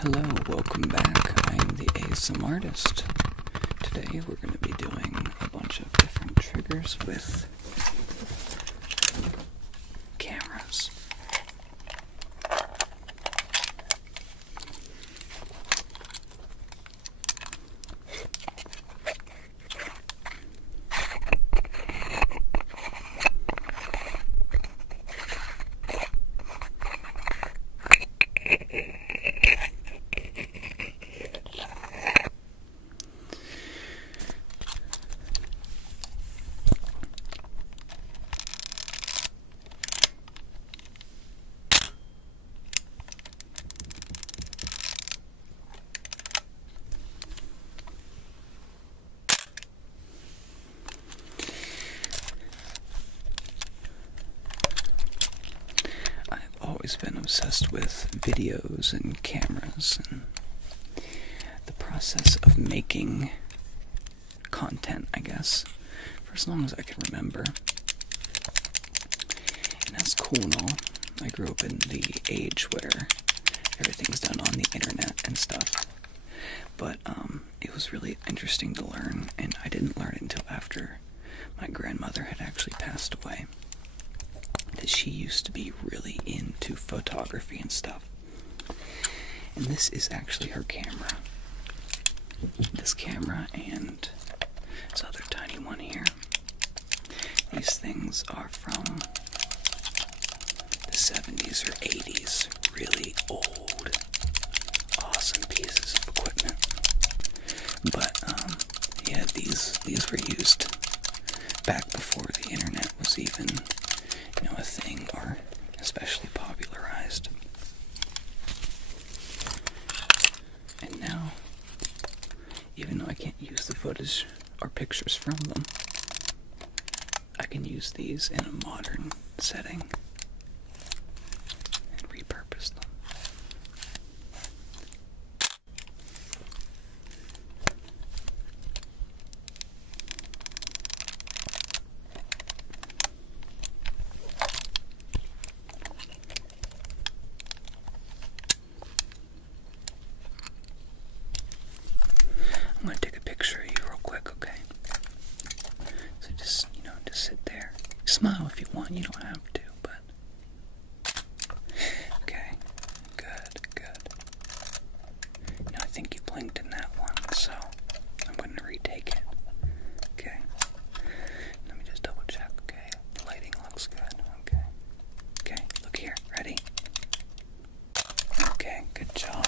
Hello, welcome back. I am the ASM artist. Today we're going to be doing a bunch of different triggers with cameras. Always been obsessed with videos and cameras and the process of making content, I guess, for as long as I can remember. And that's cool and all. I grew up in the age where everything's done on the internet and stuff. But it was really interesting to learn, and I didn't learn it until after my grandmother had actually passed away. That she used to be really into photography and stuff. And this is actually her camera. This camera and this other tiny one here. These things are from the 70s or 80s. Really old, awesome pieces of equipment. But yeah, these were used back before the internet was even a thing, or especially popularized. And now, even though I can't use the footage or pictures from them, I can use these in a modern setting and repurpose them. I'm gonna take a picture of you real quick, okay? So just sit there. Smile if you want, you don't have to, but... Okay, good. I think you blinked in that one, so I'm gonna retake it. Okay. Let me just double check, okay? The lighting looks good, okay. Okay, look here, ready? Okay, good job.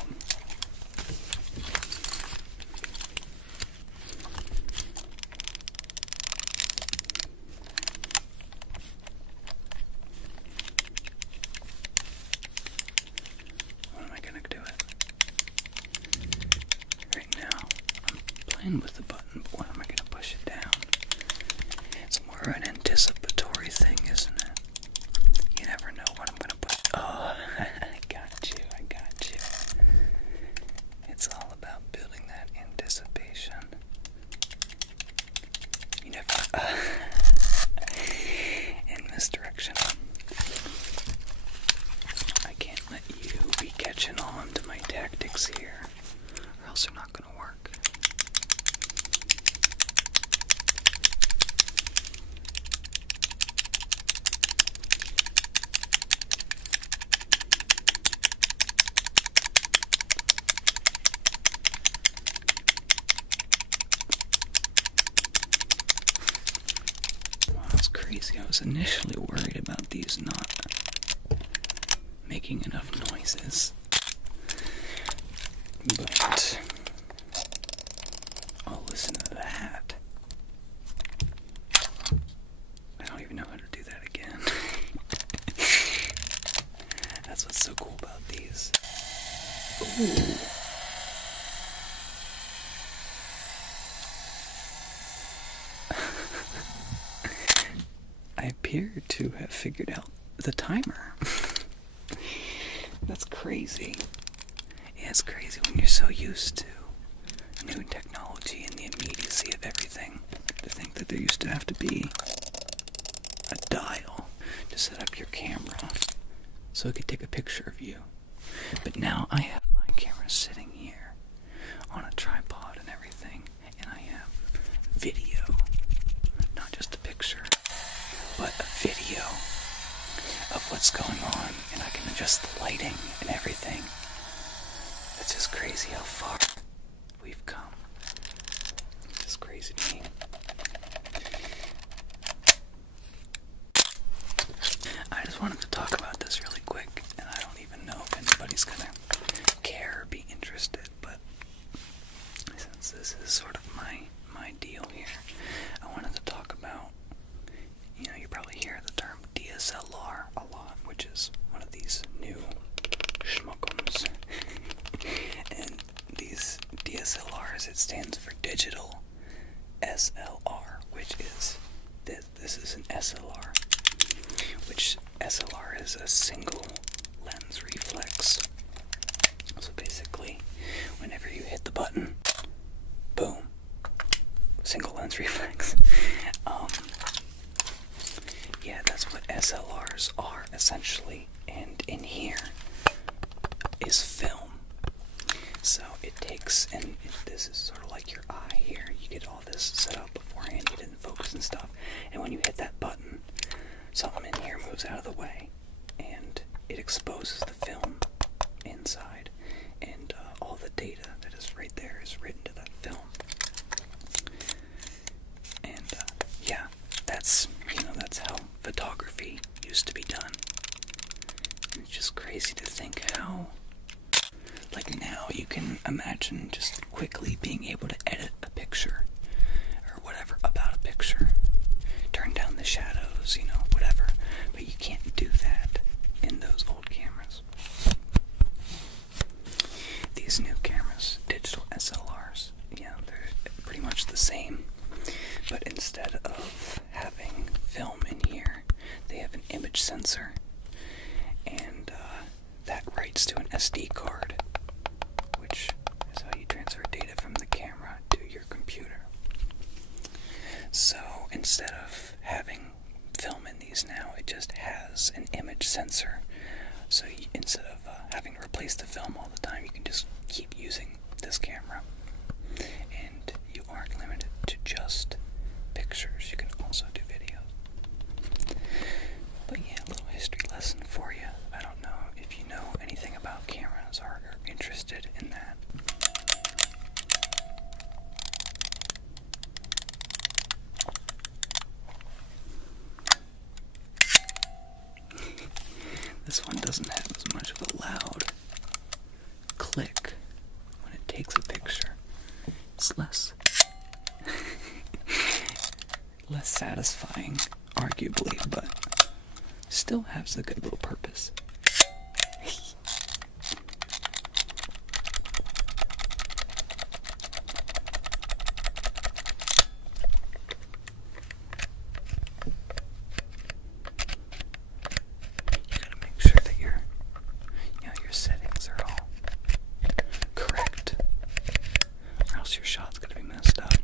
With the button, but when am I going to push it down? It's more of an anticipatory thing, isn't it? You never know when I'm going to push. Oh, I got you. It's all about building that anticipation. You never in this direction. I can't let you be catching on to my tactics here, or else they're not going to work. Crazy. I was initially worried about these not making enough noises, but I'll listen to that. I don't even know how to do that again. That's what's so cool about these. Ooh. I appear to have figured out the timer. That's crazy. Yeah, it's crazy when you're so used to new technology and the immediacy of everything to think that there used to have to be a dial to set up your camera so it could take a picture of you. But now I have my camera It's just crazy how far we've come. It's just crazy to me. I just wanted to talk about this really quick, and I don't even know if anybody's gonna care or be interested, but since this is sort of my deal here, I wanted to talk about, you probably hear the term DSLR a lot, which is one of these new schmuckums. And these DSLRs, it stands for digital SLR, which is, this is an SLR, which SLR is a single lens reflex. So basically, whenever you hit the button, boom, single lens reflex. Yeah, that's what SLRs are essentially, and in here is film. So it takes, and this is sort of like your eye here. You get all this set up beforehand, you didn't focus and stuff, and when you hit that button, something in here moves out of the way, and it exposes the film inside, and all the data that is right there is written to that film. And yeah, that's how photography used to be done. It's just crazy to think how, like, now you can imagine just quickly being able to edit a picture or whatever about a picture, turn down the shadows, whatever, but you can't do that in those old cameras. These new cameras, digital SLRs, they're pretty much the same, but instead of having film in here, they have an image sensor, and that writes to an SD card, which is how you transfer data from the camera to your computer. So instead of having film in these now, it just has an image sensor. So instead of having to replace the film all the time, you can just keep using this camera, and you aren't limited to just pictures. You can also do videos. But yeah, a little history lesson for you. I don't know if you know anything about cameras or are interested in that. This one doesn't have as much of a loud click when it takes a picture. It's less satisfying, arguably, but still has a good little purpose. Your settings are all correct, or else your shot's gonna be messed up,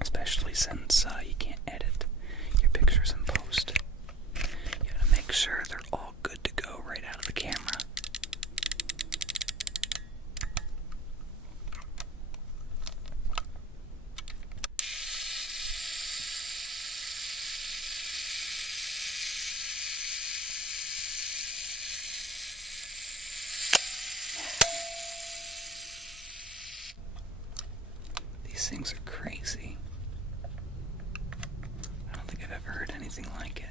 especially since you can't edit your pictures in post. You gotta make sure they're all good to go right out of the camera. These things are crazy. I don't think I've ever heard anything like it.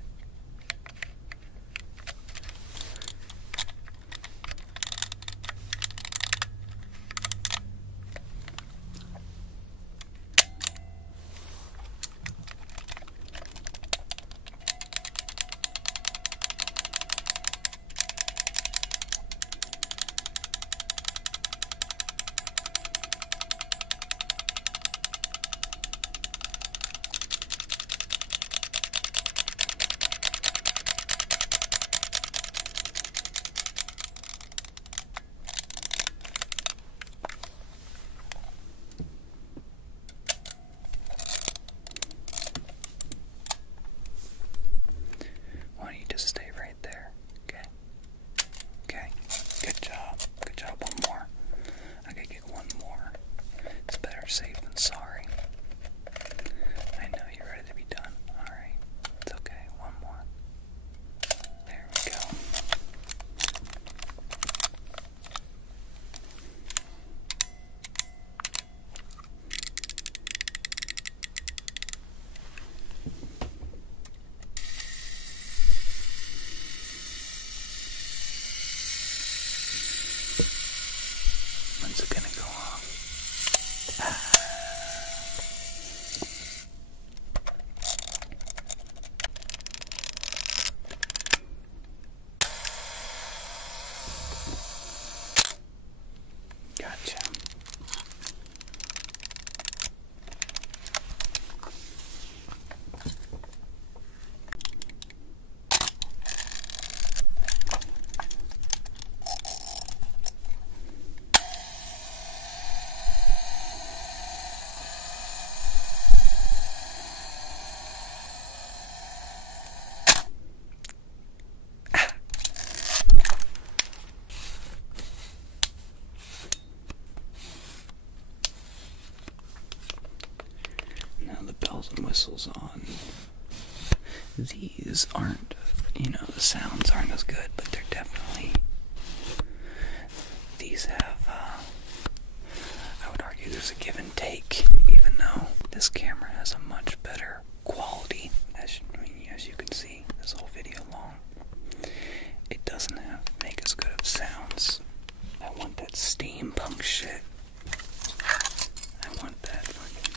cameras on these aren't, the sounds aren't as good, but they're definitely, these have, I would argue there's a give and take, even though this camera has a much better quality, as you can see this whole video long. It doesn't make as good of sounds. I want that steampunk shit. I want that fucking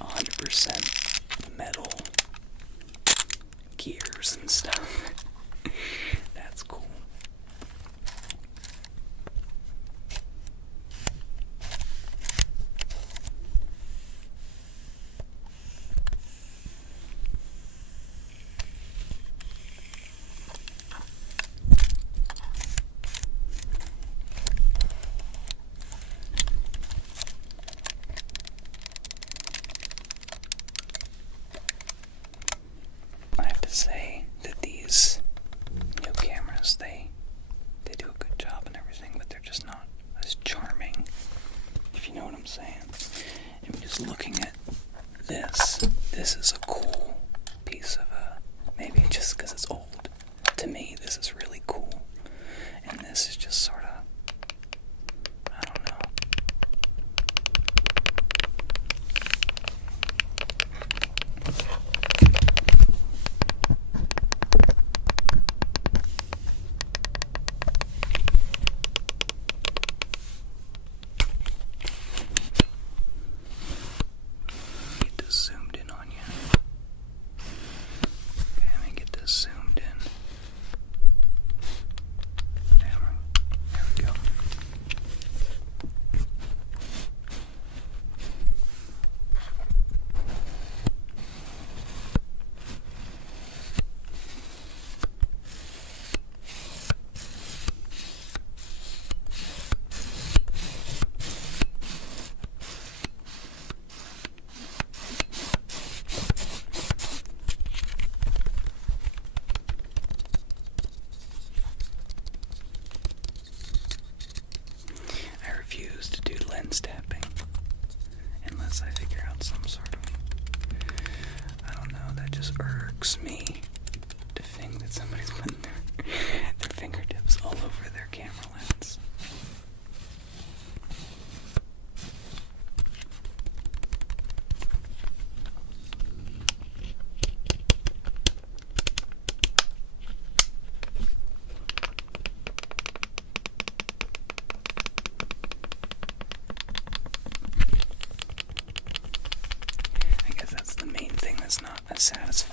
100% metal gears and stuff. That's cool. I have to say that these new cameras, they do a good job and everything, but they're just not as charming, if you know what I'm saying. And just looking at this is a cool piece of maybe just because it's old. To me, this is really cool. And this is just sort of, I don't know. Get this zoomed in on you. Okay, let me get this zoomed in. There we go. I refuse to do lens tapping unless I figure out some sort of, I don't know, that just irks me to think that somebody's putting their fingertips all over their camera lens. I guess that's the main thing that's not as satisfying.